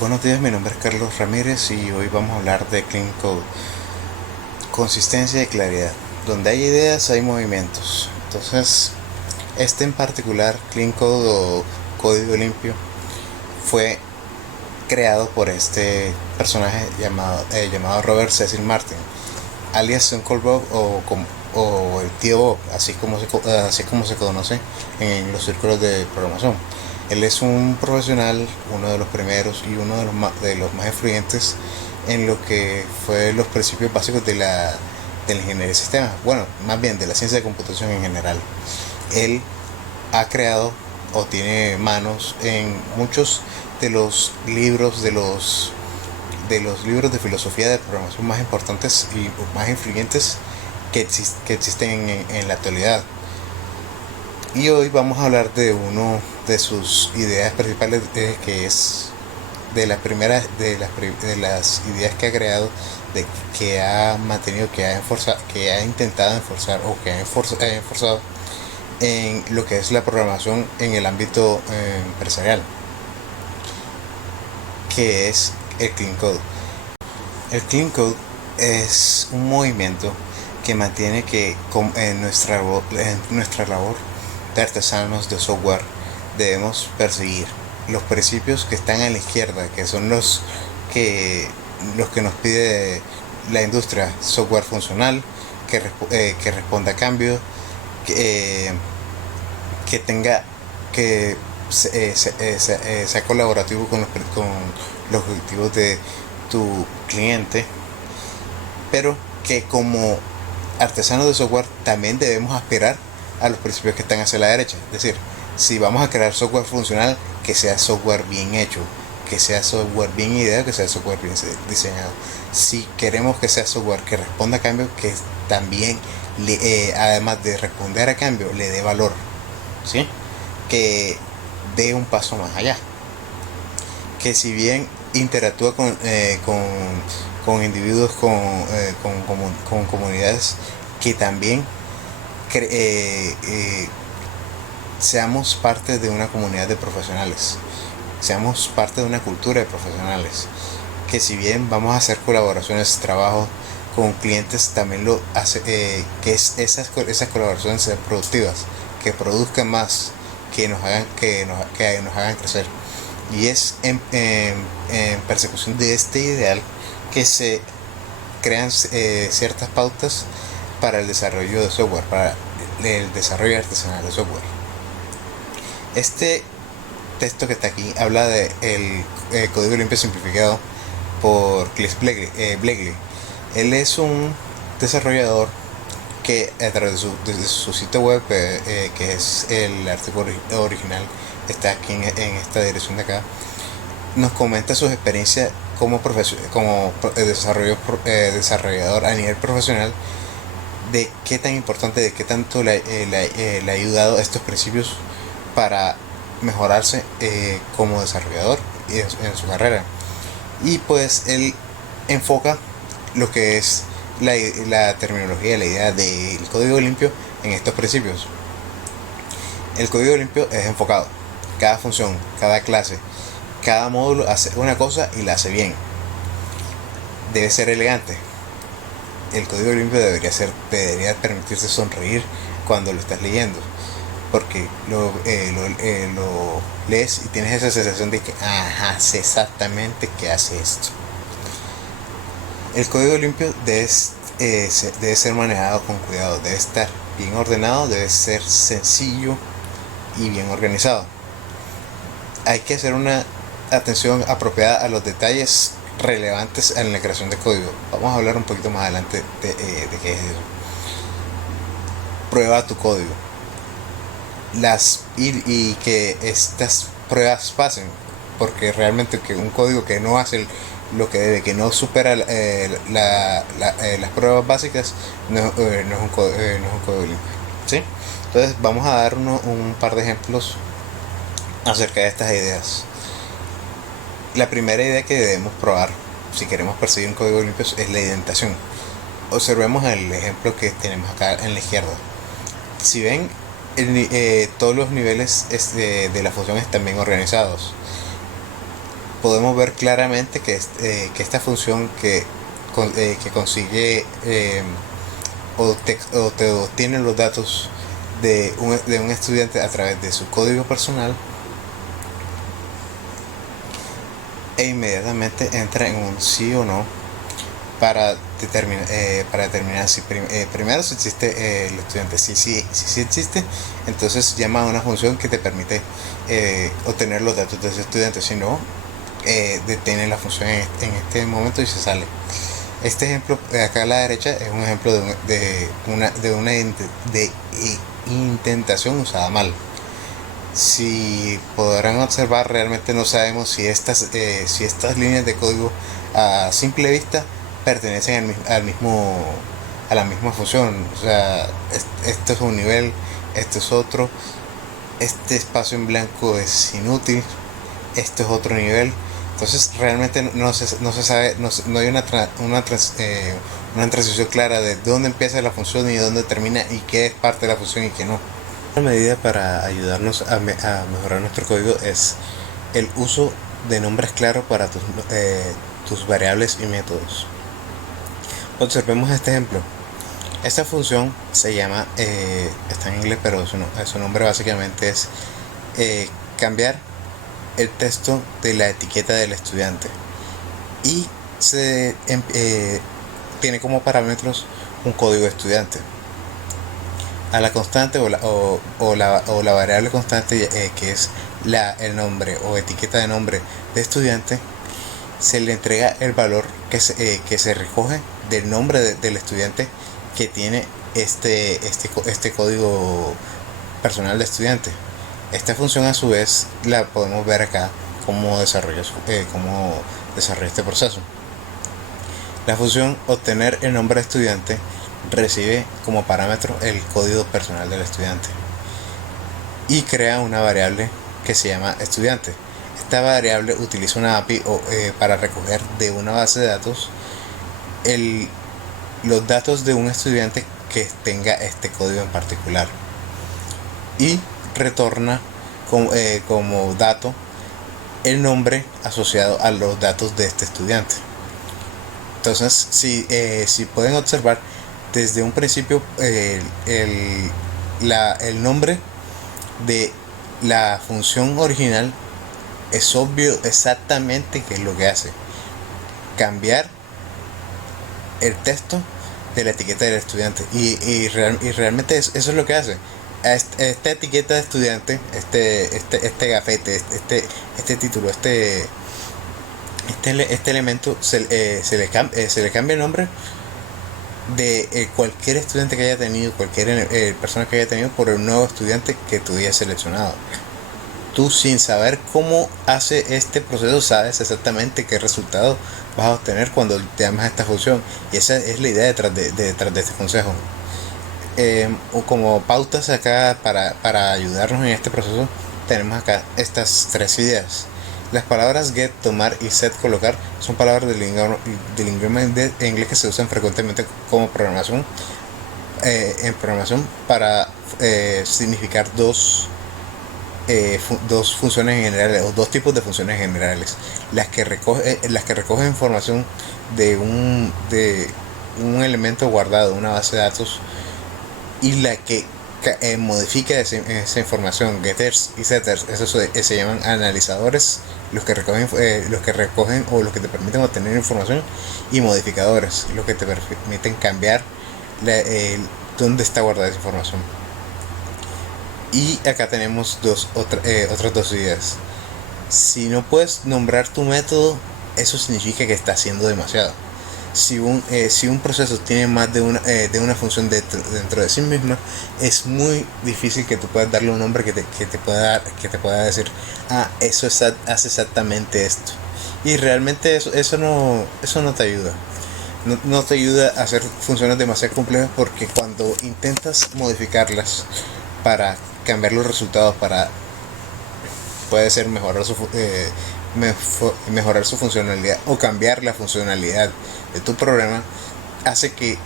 Buenos días, mi nombre es Carlos Ramírez y hoy vamos a hablar de Clean Code. Consistencia y claridad. Donde hay ideas hay movimientos. Entonces, este en particular, Clean Code o Código Limpio, fue creado por este personaje llamado Robert Cecil Martin, alias Uncle Bob o el tío Bob, así como se conoce en los círculos de programación. Él es un profesional, uno de los primeros y uno de los más influyentes en lo que fue los principios básicos de la ingeniería de sistemas, bueno, más bien de la ciencia de computación en general. Él ha creado o tiene manos en muchos de los libros de los libros de filosofía de programación más importantes y más influyentes que existen en la actualidad. Y hoy vamos a hablar de uno de sus ideas principales, que es de las primeras de las ideas que ha creado, que ha mantenido, que ha intentado enforzar o que ha enforzado en lo que es la programación en el ámbito empresarial, que es el Clean Code. El Clean Code es un movimiento que mantiene que en nuestra labor de artesanos de software debemos perseguir los principios que están a la izquierda, que son los que nos pide la industria: software funcional, que responda a cambios, que, que tenga que sea colaborativo con los objetivos de tu cliente, pero que como artesanos de software también debemos aspirar a los principios que están hacia la derecha. Es decir, si vamos a crear software funcional, que sea software bien hecho, que sea software bien ideado, que sea software bien diseñado. Si queremos que sea software que responda a cambio, que también además de responder a cambio, le dé valor, ¿sí? Que dé un paso más allá, que si bien interactúa con individuos, con comunidades, que también seamos parte de una comunidad de profesionales, seamos parte de una cultura de profesionales, que si bien vamos a hacer colaboraciones, trabajo con clientes, también lo hace, esas colaboraciones sean productivas, que produzcan más, que nos hagan crecer. Y es en persecución de este ideal que se crean ciertas pautas para el desarrollo de software, para el desarrollo artesanal de software. Este texto que está aquí habla de el código limpio simplificado por Chris Blakely. Él es un desarrollador que a través de su sitio web, que es el artículo original, está aquí en esta dirección de acá, nos comenta sus experiencias como desarrollador a nivel profesional, de qué tan importante, de qué tanto le ha ayudado estos principios para mejorarse como desarrollador en su carrera. Y pues él enfoca lo que es la terminología, la idea del código limpio en estos principios. El código limpio es enfocado. Cada función, cada clase, cada módulo hace una cosa y la hace bien. Debe ser elegante. El código limpio debería permitirse sonreír cuando lo estás leyendo, porque lo lees y tienes esa sensación de que, ajá, sé exactamente qué hace esto. El código limpio debe ser manejado con cuidado, debe estar bien ordenado, debe ser sencillo y bien organizado. Hay que hacer una atención apropiada a los detalles relevantes en la creación de código. Vamos a hablar un poquito más adelante de qué es eso. Prueba tu código. Y que estas pruebas pasen, porque realmente que un código que no hace lo que debe, que no supera las pruebas básicas, no es un código limpio, ¿sí? Entonces vamos a dar un par de ejemplos acerca de estas ideas. La primera idea que debemos probar si queremos perseguir un código limpio es la indentación. Observemos el ejemplo que tenemos acá en la izquierda. Si ven, todos los niveles de la función están bien organizados. podemos ver claramente que esta función que consigue o te obtiene los datos de un estudiante a través de su código personal, e inmediatamente entra en un sí o no para determinar si primero si existe el estudiante. Si existe, entonces llama a una función que te permite obtener los datos de ese estudiante. Si no, detiene la función en este momento y se sale. Este ejemplo acá a la derecha es un ejemplo de una indentación usada mal. Si podrán observar, realmente no sabemos si estas líneas de código a simple vista pertenecen a la misma función. O sea, esto es un nivel, esto es otro, este espacio en blanco es inútil, esto es otro nivel. Entonces realmente no se sabe, no hay una transición clara de dónde empieza la función y dónde termina, y qué es parte de la función y qué no. Una medida para ayudarnos a mejorar nuestro código es el uso de nombres claros para tus variables y métodos. Observemos este ejemplo. Esta función se llama, está en inglés, pero su nombre básicamente es cambiar el texto de la etiqueta del estudiante, y tiene como parámetros un código estudiante. A la constante o la variable constante, que es el nombre o etiqueta de nombre de estudiante, se le entrega el valor que se recoge del nombre del estudiante que tiene este código personal de estudiante. Esta función a su vez la podemos ver acá cómo desarrolla este proceso. La función obtener el nombre de estudiante recibe como parámetro el código personal del estudiante y crea una variable que se llama estudiante. Esta variable utiliza una API para recoger de una base de datos los datos de un estudiante que tenga este código en particular, y retorna como dato el nombre asociado a los datos de este estudiante. Entonces, si pueden observar, desde un principio el nombre de la función original es obvio exactamente qué es lo que hace: cambiar el texto de la etiqueta del estudiante, y realmente eso es lo que hace. Esta etiqueta de estudiante, este gafete, este título, este elemento, se le cambia el nombre de cualquier estudiante que haya tenido, cualquier persona que haya tenido, por el nuevo estudiante que tú hayas seleccionado. Tú, sin saber cómo hace este proceso, sabes exactamente qué resultado vas a obtener cuando te llamas a esta función, y esa es la idea detrás de este consejo. O como pautas acá para ayudarnos en este proceso, tenemos acá estas tres ideas. Las palabras get, tomar y set, colocar, son palabras del idioma de inglés que se usan frecuentemente como programación, en programación, para significar dos funciones generales, o dos tipos de funciones generales: las que recogen información de un elemento guardado en una base de datos, y la que modifica esa información. Getters y setters, esos se llaman analizadores, los que recogen o los que te permiten obtener información, y modificadores, los que te permiten cambiar dónde está guardada esa información. Y acá tenemos otras dos ideas. Si no puedes nombrar tu método, eso significa que está haciendo demasiado. Si un proceso tiene más de una función dentro de sí misma, es muy difícil que tú puedas darle un nombre que te pueda decir: eso hace exactamente esto. Y realmente eso no te ayuda. No te ayuda a hacer funciones demasiado complejas, porque cuando intentas modificarlas para cambiar los resultados, puede ser mejorar su funcionalidad, o cambiar la funcionalidad de tu programa, hace que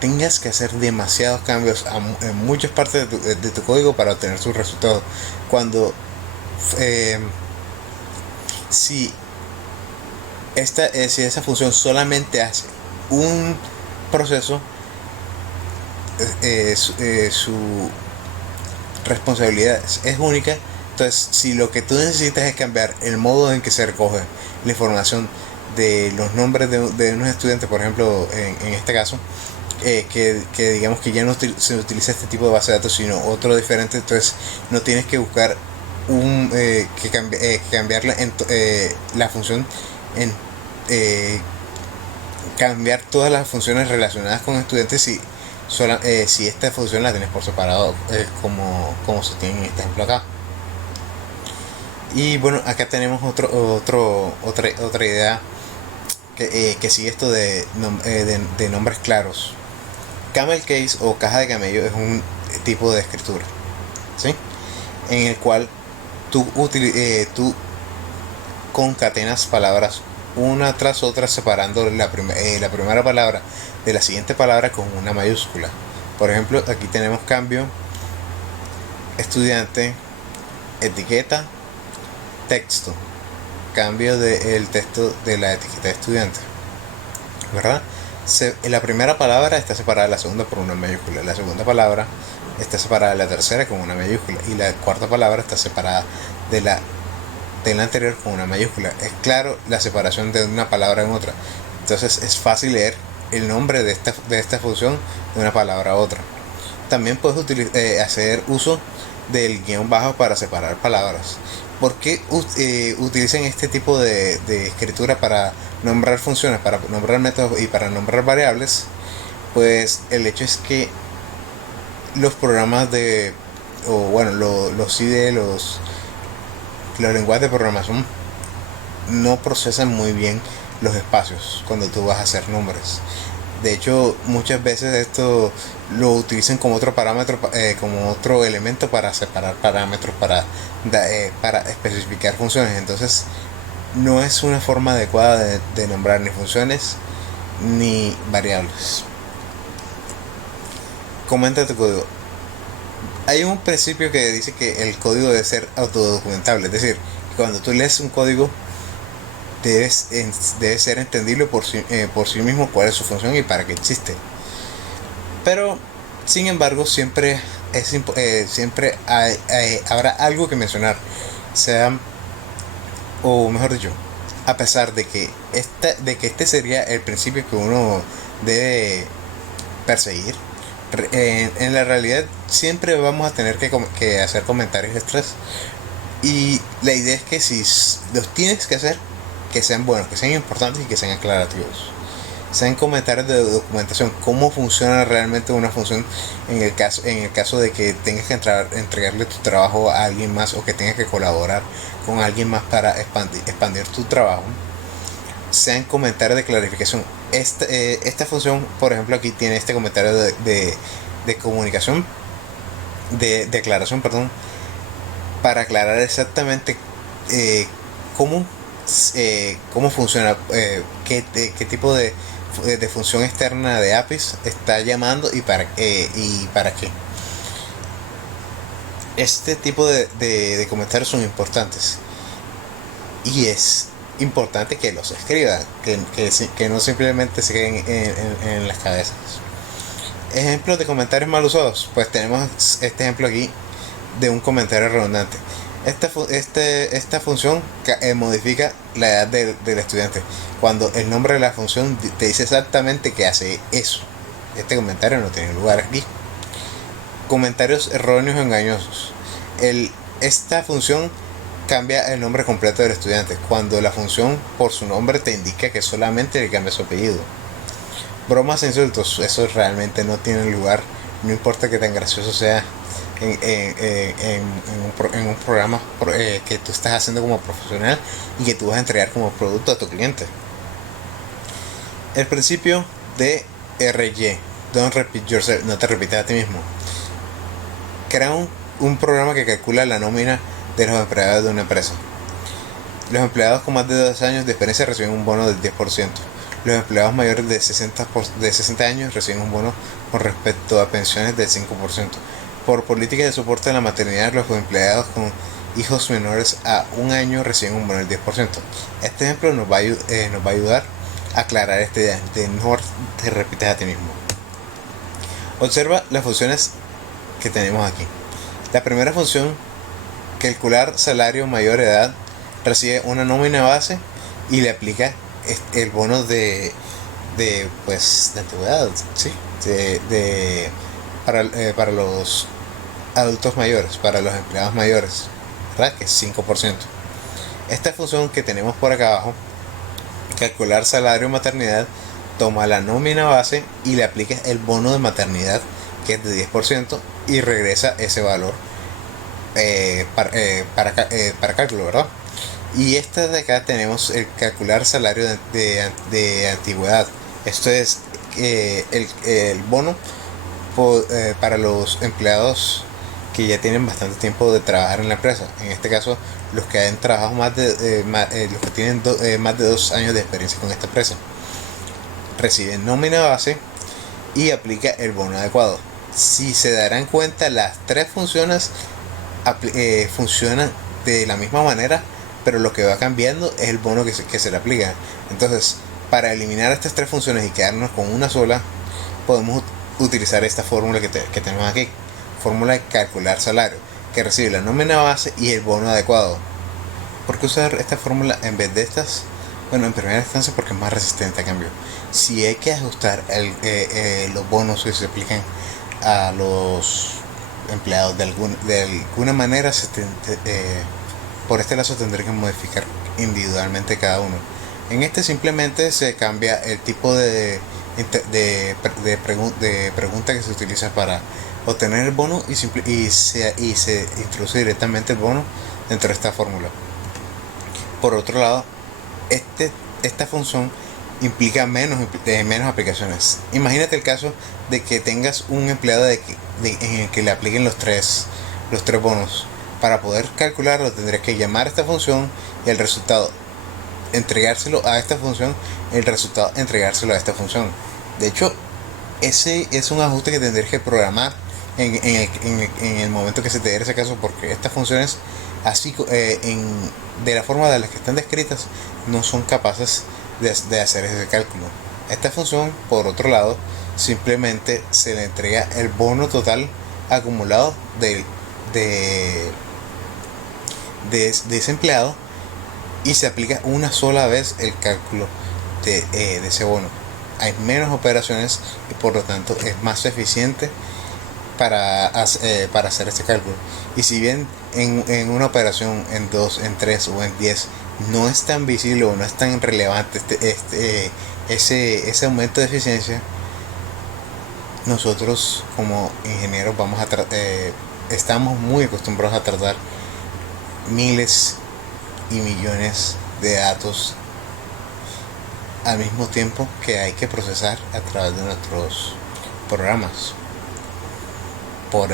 tengas que hacer demasiados cambios en muchas partes de tu código para obtener sus resultados. Si Si esa función solamente hace un proceso, su responsabilidad es única. Entonces, si lo que tú necesitas es cambiar el modo en que se recoge la información de los nombres de unos estudiantes, por ejemplo, en este caso, que digamos que ya no se utiliza este tipo de base de datos, sino otro diferente, entonces no tienes que buscar cambiar la función en cambiar todas las funciones relacionadas con estudiantes si esta función la tienes por separado, como se tiene en este ejemplo acá. Y bueno, acá tenemos otra idea que sigue esto de nombres claros. Camel case o caja de camello es un tipo de escritura, ¿sí? En el cual tú concatenas palabras una tras otra, separando la primera palabra de la siguiente palabra con una mayúscula. Por ejemplo, aquí tenemos cambio, estudiante, etiqueta, texto, cambio del texto de la etiqueta de estudiante, ¿verdad? La primera palabra está separada de la segunda por una mayúscula, la segunda palabra está separada de la tercera con una mayúscula y la cuarta palabra está separada de la anterior con una mayúscula. Es claro la separación de una palabra en otra, entonces es fácil leer el nombre de esta función de una palabra a otra. También puedes hacer uso del guión bajo para separar palabras. ¿Por qué utilizan este tipo de escritura para nombrar funciones, para nombrar métodos y para nombrar variables? Pues el hecho es que los programas los IDE, los lenguajes de programación no procesan muy bien los espacios cuando tú vas a hacer nombres. De hecho, muchas veces esto lo utilizan como otro parámetro, como otro elemento para separar parámetros, para especificar funciones. Entonces, no es una forma adecuada de nombrar ni funciones ni variables. Comenta tu código. Hay un principio que dice que el código debe ser autodocumentable, es decir, que cuando tú lees un código debe ser entendible por sí mismo cuál es su función y para qué existe. Pero sin embargo siempre habrá algo que mencionar, o mejor dicho, a pesar de que este sería el principio que uno debe perseguir, en la realidad siempre vamos a tener que hacer comentarios extras, y la idea es que si los tienes que hacer, que sean buenos, que sean importantes y que sean aclarativos. Sean comentarios de documentación, cómo funciona realmente una función en el caso de que tengas que entregarle tu trabajo a alguien más, o que tengas que colaborar con alguien más para expandir tu trabajo. Sean comentarios de clarificación. Esta función, por ejemplo, aquí tiene este comentario de comunicación, de declaración, perdón, para aclarar exactamente cómo funciona, qué tipo de función externa de APIs está llamando y para qué. Este tipo de comentarios son importantes, y es importante que los escriban, que no simplemente se queden en las cabezas. Ejemplos de comentarios mal usados. Pues tenemos este ejemplo aquí de un comentario redundante. Esta función modifica la edad del estudiante, cuando el nombre de la función te dice exactamente que hace eso. Este comentario no tiene lugar aquí. Comentarios erróneos o engañosos. Esta función cambia el nombre completo del estudiante, cuando la función por su nombre te indica que solamente le cambia su apellido. Bromas e insultos, eso realmente no tiene lugar, no importa que tan gracioso sea en un programa que tú estás haciendo como profesional y que tú vas a entregar como producto a tu cliente. El principio de RY, don't repeat yourself, no te repitas a ti mismo. Crea un programa que calcula la nómina de los empleados de una empresa. Los empleados con más de 2 años de experiencia reciben un bono del 10%. Los empleados mayores de 60 años reciben un bono con respecto a pensiones del 5%. Por política de soporte a la maternidad, los empleados con hijos menores a un año reciben un bono del 10%. Este ejemplo nos va a ayudar a aclarar esta idea de no te repites a ti mismo. Observa las funciones que tenemos aquí. La primera función, calcular salario mayor edad, recibe una nómina base y le aplica el bono de antigüedad, ¿sí? Para los adultos mayores, para los empleados mayores, ¿verdad? Que es 5%. Esta función que tenemos por acá abajo, calcular salario maternidad, toma la nómina base y le aplica el bono de maternidad, que es de 10%, y regresa ese valor para cálculo, ¿verdad? Y esta de acá tenemos el calcular salario de antigüedad. Esto es el bono para los empleados que ya tienen bastante tiempo de trabajar en la empresa. En este caso, los que han trabajado los que tienen más de 2 años de experiencia con esta empresa, reciben nómina base y aplica el bono adecuado. Si se darán cuenta, las tres funciones funcionan de la misma manera, pero lo que va cambiando es el bono que se le aplica. Entonces, para eliminar estas tres funciones y quedarnos con una sola, podemos utilizar esta fórmula que tenemos aquí. Fórmula de calcular salario, que recibe la nómina base y el bono adecuado. ¿Por qué usar esta fórmula en vez de estas? Bueno, en primera instancia porque es más resistente a cambio. Si hay que ajustar los bonos que se aplican a los empleados de alguna manera, por este lazo tendré que modificar individualmente cada uno. En este simplemente se cambia el tipo de pregunta que se utiliza para obtener el bono y se introduce directamente el bono dentro de esta fórmula. Por otro lado, esta función implica menos aplicaciones. Imagínate el caso de que tengas un empleado en el que le apliquen los tres bonos. Para poder calcularlo tendrías que llamar a esta función y el resultado entregárselo a esta función, el resultado entregárselo a esta función. De hecho, ese es un ajuste que tendrías que programar en el momento que se te dé ese caso, porque estas funciones así de la forma de las que están descritas no son capaces de hacer ese cálculo. Esta función, por otro lado, simplemente se le entrega el bono total acumulado de ese empleado y se aplica una sola vez el cálculo de ese bono. Hay menos operaciones y por lo tanto es más eficiente para hacer este cálculo. Y si bien en una operación, en 2, en 3 o en 10 no es tan visible o no es tan relevante ese aumento de eficiencia, nosotros como ingenieros estamos muy acostumbrados a tratar miles y millones de datos al mismo tiempo que hay que procesar a través de nuestros programas. Por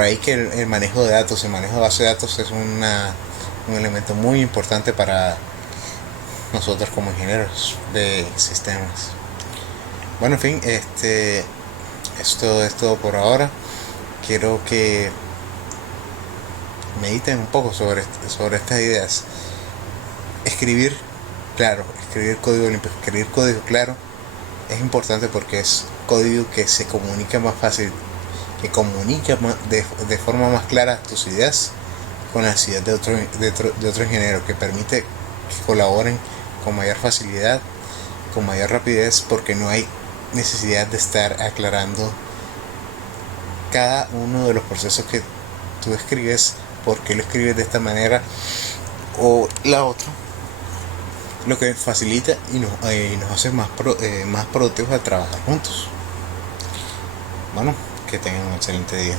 ahí que el manejo de datos, el manejo de base de datos es un elemento muy importante para nosotros como ingenieros de sistemas. Bueno, en fin, esto es todo por ahora. Quiero que mediten un poco sobre estas ideas. Escribir código limpio, escribir código claro es importante porque es código que se comunica más fácil, que comunica de forma más clara tus ideas con las ideas de otro ingeniero, que permite que colaboren con mayor facilidad, con mayor rapidez, porque no hay necesidad de estar aclarando cada uno de los procesos que tú escribes, por qué lo escribes de esta manera o la otra, lo que facilita y nos hace más productivos al trabajar juntos. Bueno, que tengan un excelente día.